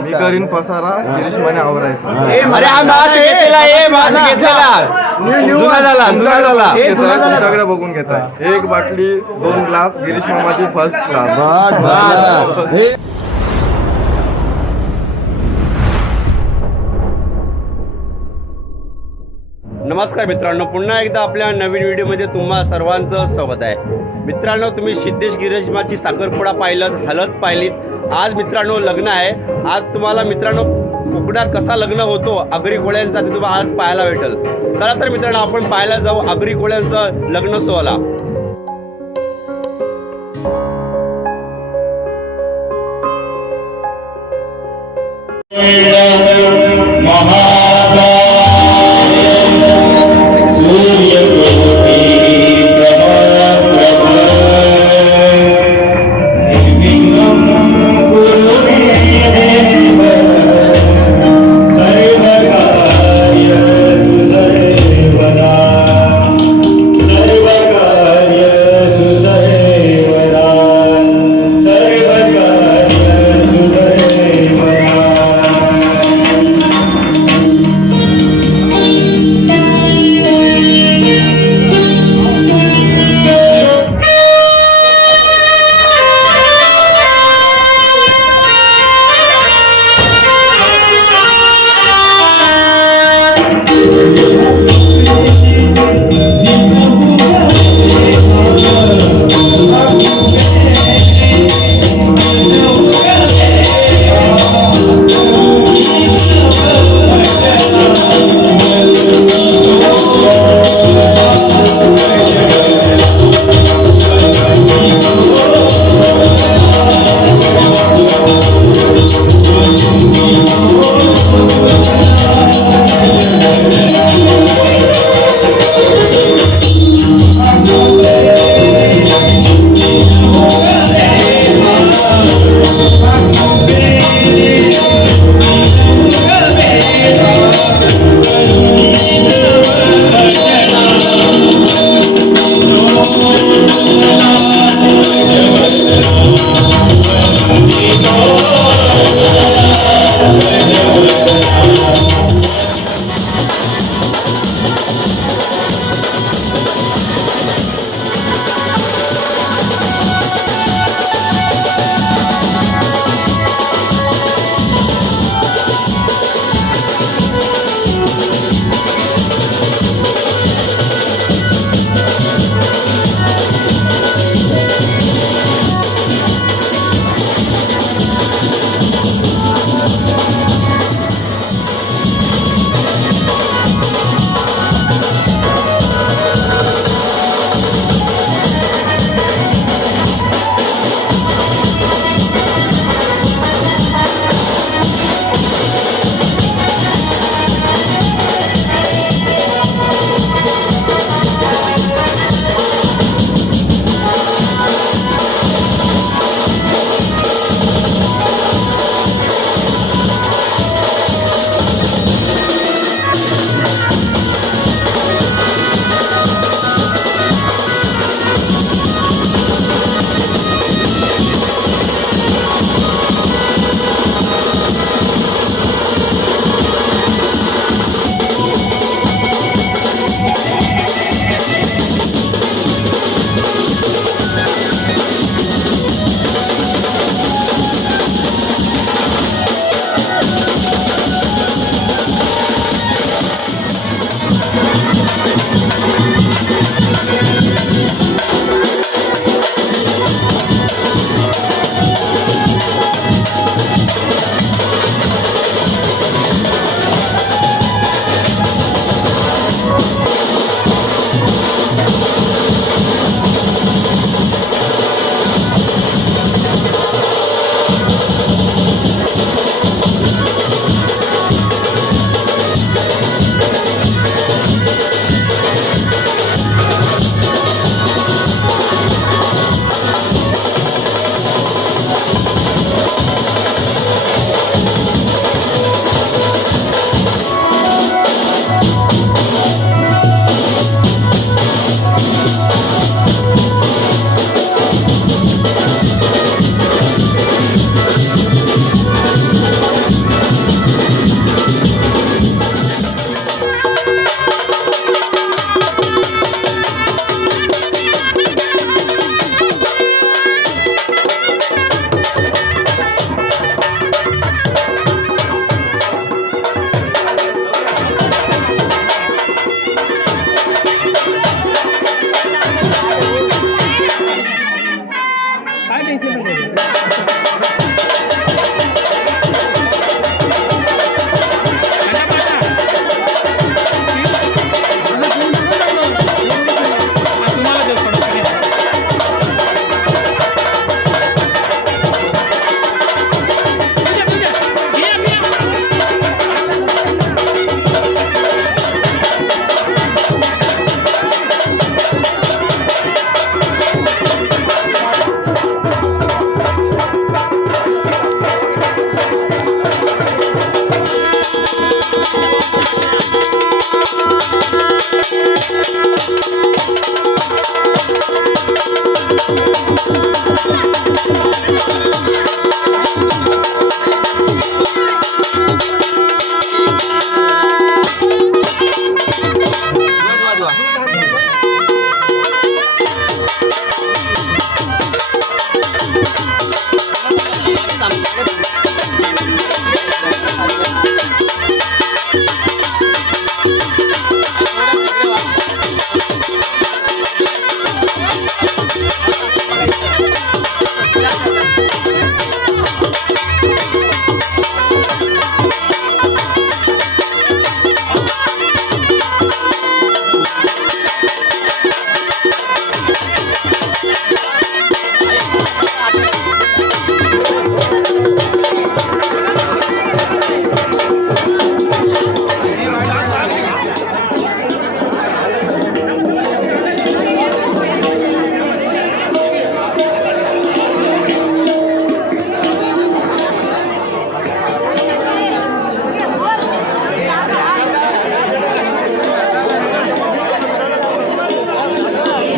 मी करीन पसारा, गिरीश म्हणे आवरायचा. तुमच्याकडे बघून घेताय. एक बाटली 2 ग्लास गिरीश मामाची फर्स्ट क्लास. नमस्कार मित्रांनो, पुन्हा एकदा आपल्या नवीन व्हिडिओमध्ये तुम्हा सर्वांचं स्वागत आहे. मित्रांनो, तुम्ही सिद्धेश गिरीशमाची साखरपुडा पाहिलं, हळद पाहिलीत. आज मित्रांनो लग्न आहे. आज तुम्हाला मित्रांनो कोकणात कसा लग्न होतो आगरी कोळ्यांचा ते तुम्हाला आज पाहायला भेटेल. चला तर मित्रांनो आपण पाहायला जाऊ आगरी कोळ्यांचं लग्न सोहळा.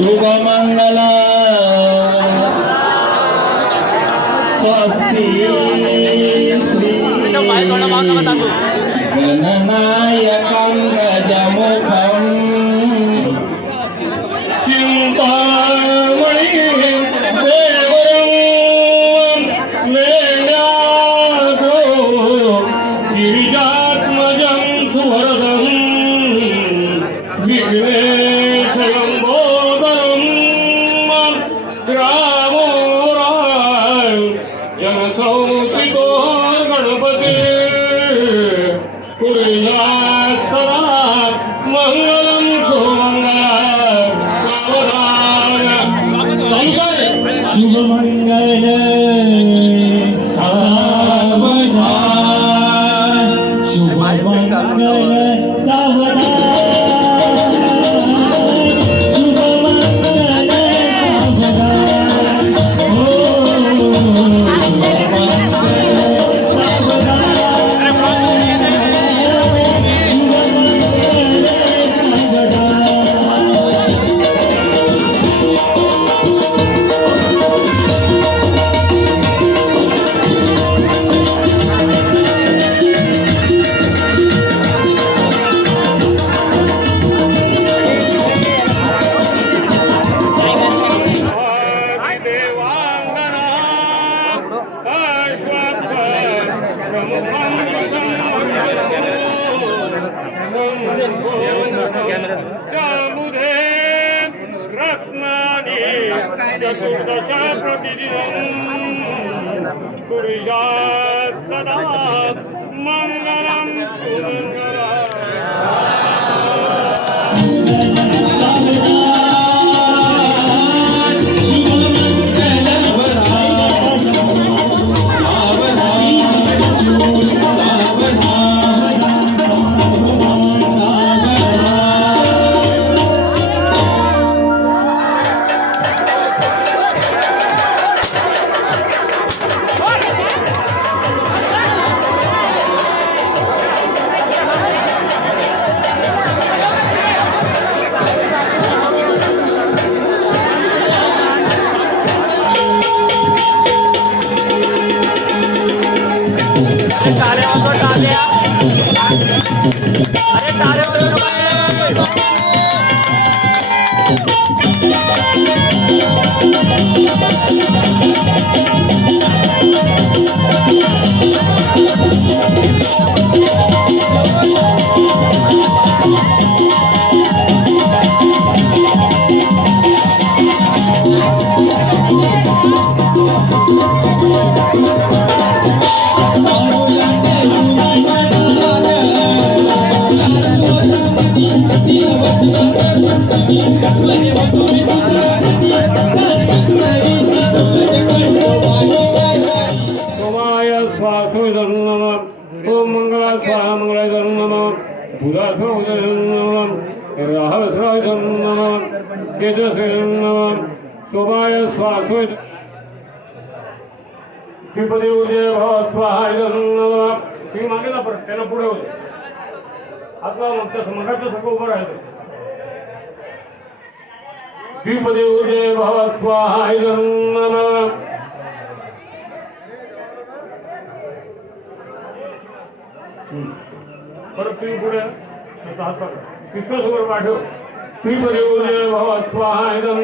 शुभमंगल स्वस्ति गणनायकं गजमुखं चिन्तामणिं देवरं मेण्यादो गिरिजात्मजं सुवरदं विघ्नेशं जनसौचितो गणपती कुर्यात् सदा मंगलम शुभमंगल सावधान शुभमंगल सावधान चतुर्दश प्रतिदिनं कुर्यात् सदा मंगलं शोभाय स्वाहा श्रीपदी उदय भव स्वाहा तुम्ही मागे ना परत त्याला पुढे होते आता मग मगाचं सगळं उभं राहिलं श्रीपदी उदय भव स्वाहा परत तुम्ही पुढे हात विश्वासवर पाठव श्रीपदेव भव स्वाहा इदं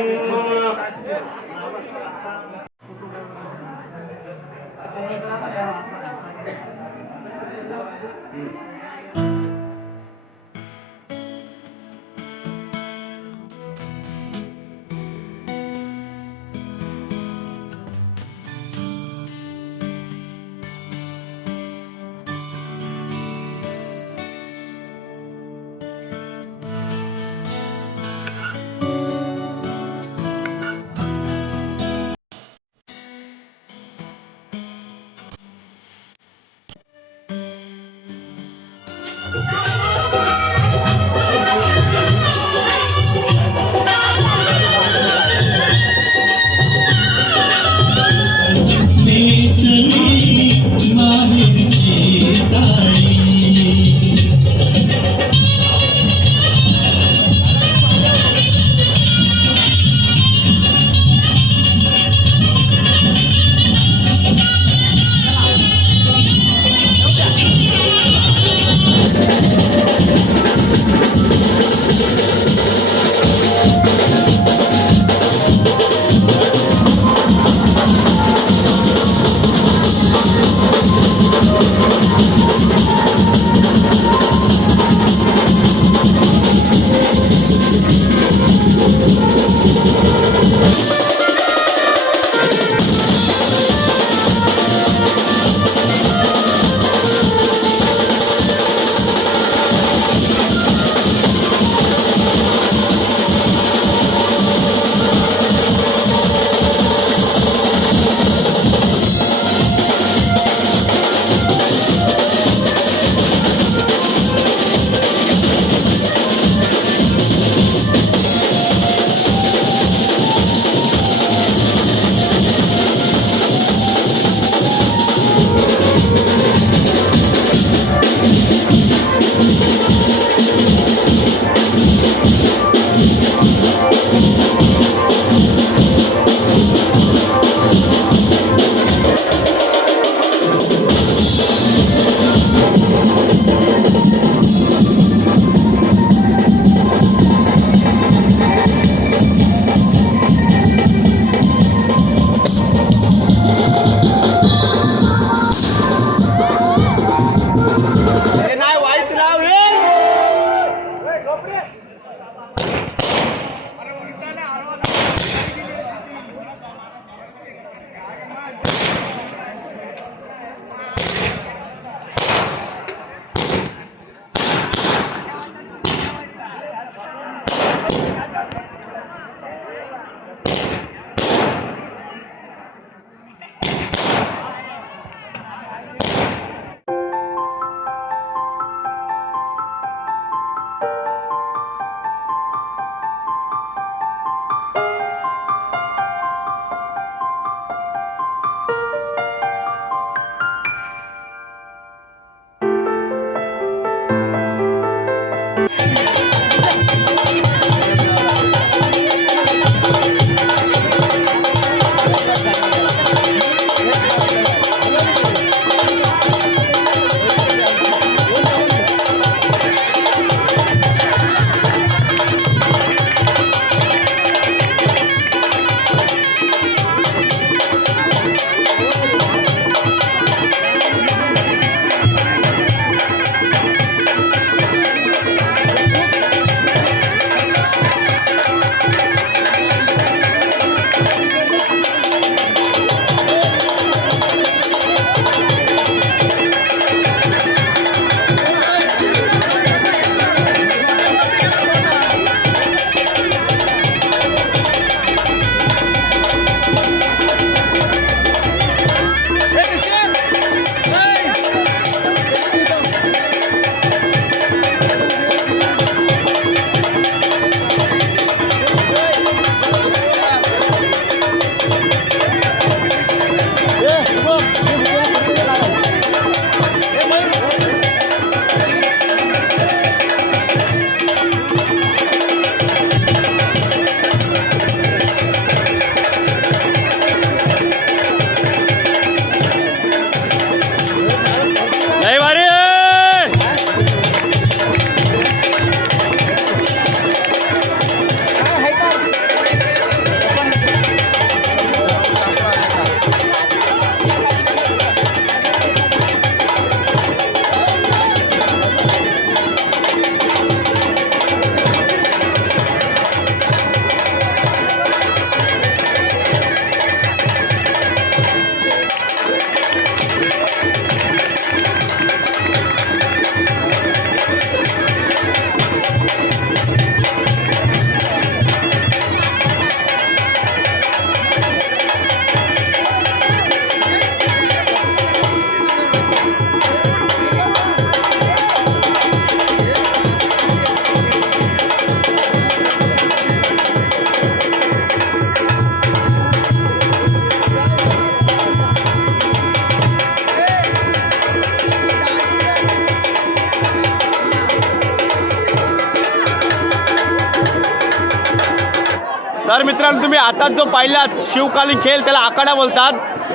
तर मित्रांनो तुम्ही आता जो पाहिला शिवकालीन खेळ त्याला आखाडा बोलतात.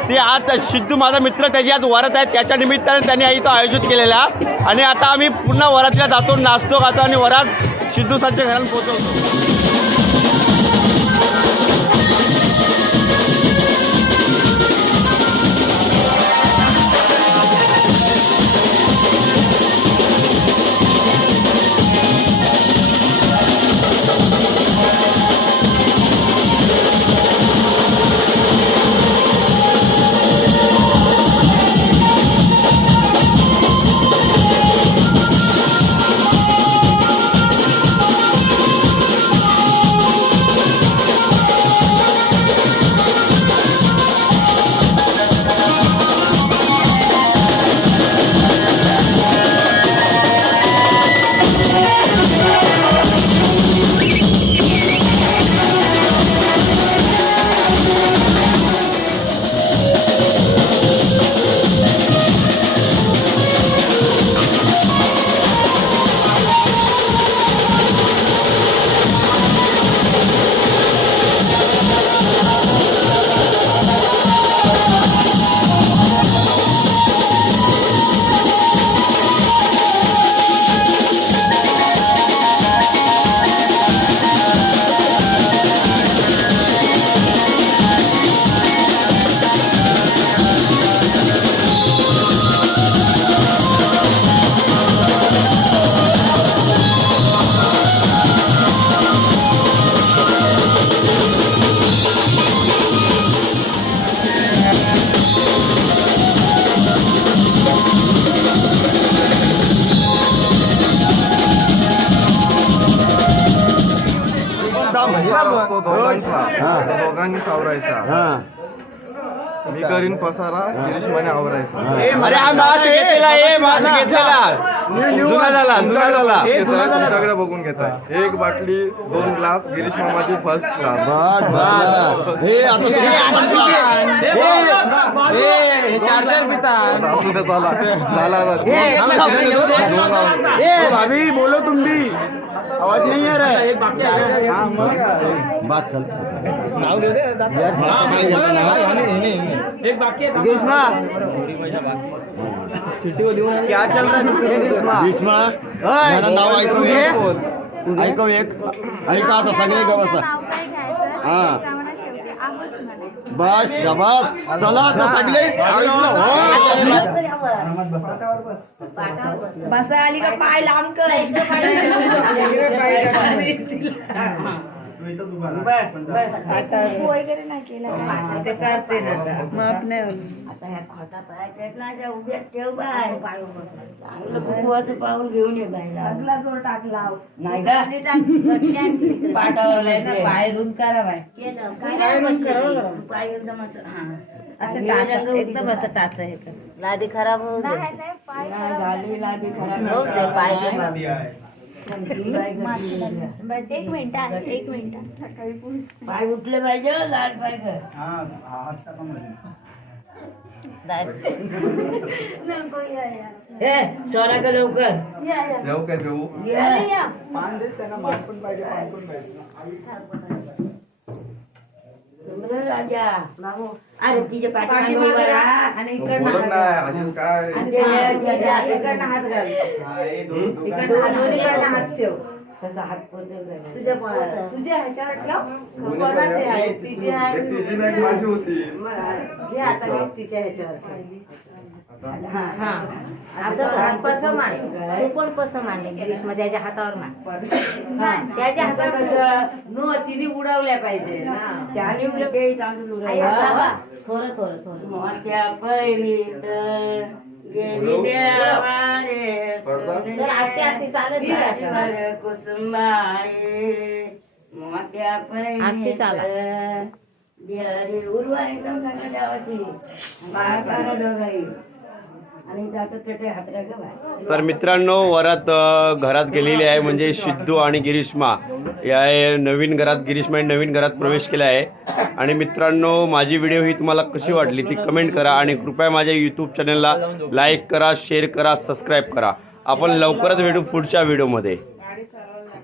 ते आज सिद्धू माझा मित्र त्याची आज वरात आहे, त्याच्या निमित्ताने त्यांनी इथं आयोजित केलेला. आणि आता आम्ही पुन्हा वरातीला जातो, नाचतो गातो आणि वरात सिद्धू साच्या घरात पोहोचवतो. असतो दोघांनी सावरायचा. मी करीन पसारा, गिरीश माने आवरायचा. अरे हा मास घेतलेला, मास घेतलेला तुमच्याकडे बघून घेताय. एक बाटली 2 ग्लास गिरीश मामाची फर्स्ट क्लास. असू दे, चला भाभी बोलो तुम भी, आवाज नहीं आ रहा है. बात चल एक बाकी है क्या चल रहा है नाव ऐकू एक ऐका आता सगळे गवस. हा बस शाबास, चला आता सगळे बस आली का पाय लांब कर. वगैरे नाही केलं ते करते ना माप नाही आता ह्या खोटा पायाच्या उभ्या ठेव बाय चांगलं पाऊल घेऊन ये बायला. सगळा जोर टाकला नाही का पाठवलंय ना, पाय रुंद करा बाय. पाय एकदम असं टाच, एकदम असं टाच आहे. लादी खराब होऊ झाली, लादी खराब होऊ दे. पाय एक मिनिट पाय उठले पाहिजे, लाड पाहिजे. चोरा का लवकर येऊ काय देऊ. राजा अरे तिच्या पाठी उभा राहा आणि बोलत नाही अशीच काय. इकडनं हात घाल, इकडनं हात ठेव. तसा हात तुझ्या ह्याच्यावर ठेव. कोणाचे आहे? तिची आहे, तिची नाही, माझी होती. घे आता तिच्या ह्याच्यावर. असं हात पसं मान, तू पण पसं मानले गिरीश मध्ये त्याच्या हातावर मान. त्याच्या हातावर तिने उडवल्या पाहिजे, त्याने उडवले तांदूळ उडवला. थोडं थोडं थोडं मोठ्या पहिलीत गेली देवारे असते असते चालत कुसुंबाई मोठ्या पहिलीत गेली उर्वा एकदम चांगल्या देवाची बाळा दोघाई. तर मित्रांनो वरात घरात गेलेली आहे, म्हणजे सिद्धू आणि गिरीश्मा या नवीन घरात, गिरीश्माने नवीन घरात प्रवेश केला आहे. आणि मित्रांनो माझी व्हिडिओ ही तुम्हाला कशी वाटली ती कमेंट करा आणि कृपया माझ्या यूट्यूब चॅनलला लाईक करा, शेअर करा, सबस्क्राईब करा. आपण लवकरच भेटू पुढच्या व्हिडिओमध्ये.